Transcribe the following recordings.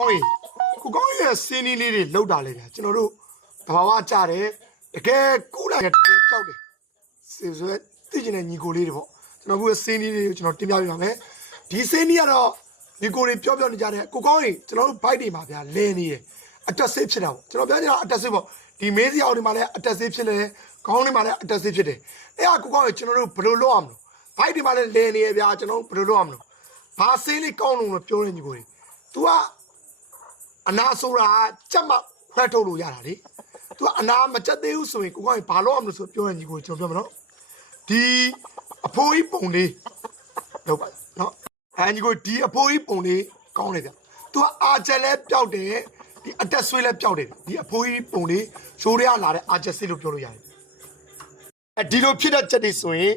ကောင်းရင်ကိုကောင်းရဲ့စင်းနီးလေးတွေလောက်တာလေဗျာကျွန်တော်တို့တဘာဝကြတယ်တကယ်ကုလာရဲ့တကယ်ကြောက်တယ်စေဆွဲသိကျင်တဲ့ညီကိုလေးတွေပေါ့ကျွန်တော်ကစင်းနီးလေးကိုကျွန်တော်တင်ပြပြပါမယ်ဒီစင်းနီးကတော့ညီကိုတွေပြောပြောနေကြတယ်ကိုကောင်းရင်ကျွန်တော်တို့ဘိုက်တွေမှာဗျာလဲနေတယ်အတက်ဆေးဖြစ်တာပေါ့ကျွန်တော်ပြောနေတာအတက်ဆေးပေါ့ဒီမေးစရာတွေမှာလည်းအတက်ဆေးဖြစ်နေတယ်ခေါင်းတွေမှာလည်းအတက်ဆေးဖြစ်တယ်အဲ့ဒါကိုကောင်းရင်ကျွန်တော်တို့ဘယ်လိုလုပ်ရမလဲဘိုက်တွေမှာလည်းလဲနေရဗျာကျွန်တော်တို့ဘယ်လိုလုပ်ရမလဲဘာဆေးလေးကောင်းလို့လို့ပြောနေညီကိုတွေ तू က အနာဆိုတာကြက်မှခွဲထုတ်လို့ရတာလေ။ तू ကအနာမကြက်သေးဘူးဆိုရင်ကိုကောင်းရင်ဘာလို့အောင်လို့ဆိုပြောရင်ညီကိုကျွန်တော်ပြောမလို့ဒီအဖိုးကြီးပုံလေးတော့ပါနော်အဲညီကိုဒီအဖိုးကြီးပုံလေးကောင်းတယ်ဗျ။ तू ကအာချက်လဲပျောက်တယ်ဒီအတက်ဆွေးလဲပျောက်တယ်ဒီအဖိုးကြီးပုံလေးရှိုးရလာတဲ့အာချက်ဆေးလို့ပြောလို့ရတယ်။အဲဒီလိုဖြစ်တဲ့ချက်တွေဆိုရင်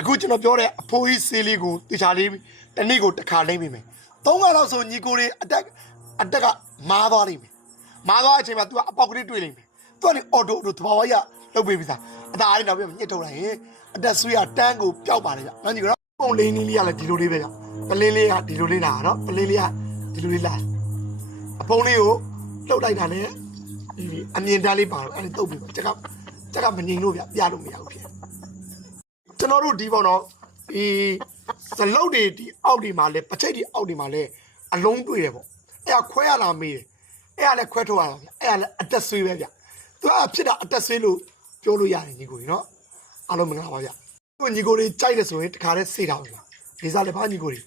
အခုကျွန်တော်ပြောတဲ့အဖိုးကြီးဆေးလေးကိုတေချာလေးတနေ့ကိုတစ်ခါလိမ့်မိမယ်။သုံးခါတော့ဆိုညီကိုလေးအတက်အတက်က မားသွားလိမ့်မယ်မားသွားတဲ့အချိန်မှာ तू ကအပေါက်ကလေးတွေ့လိမ့်မယ် तू ကနေအော်တိုတို့တဘာဝရလုတ်ပေးပြီးသားအသာလေးတော့ပြညှစ်ထုတ်လိုက်ရင်အတက်ဆွေးရတန်းကိုပျောက်ပါလေဗျနော်ညီကတော့ပုံလေးနည်းလေးကလည်းဒီလိုလေးပဲဗျပလင်းလေးကဒီလိုလေးလာနော်ပလင်းလေးကဒီလိုလေးလာအဖုံးလေးကိုလှုပ်လိုက်တာနဲ့ဒီအမြင်တန်းလေးပါတော့အဲ့ဒါတုတ်ပြီးတော့ချက်ကချက်ကမငြိမ်လို့ဗျပြလို့မရဘူးဖြစ်ကျွန်တော်တို့ဒီပေါ့နော်ဒီဇလုတ်တွေဒီအောက်ဒီမှာလဲပချိတ်ဒီအောက်ဒီမှာလဲအလုံးတွေ့တယ်ပေါ့ အဲ့ဒါခွဲရလာမေးတယ်အဲ့ဒါလည်းခွဲထုတ်ရတာဗျအဲ့ဒါလည်းအတက်ဆွေးပဲဗျသူကဖြစ်တာအတက်ဆွေးလို့ပြောလို့ရတယ်ညီကိုကြီးနော်အားလုံးမင်္ဂလာပါဗျသူညီကိုတွေကြိုက်တယ်ဆိုရင်တခါတည်းစေတာပါဗျဒီစားလည်းဘာညီကိုတွေ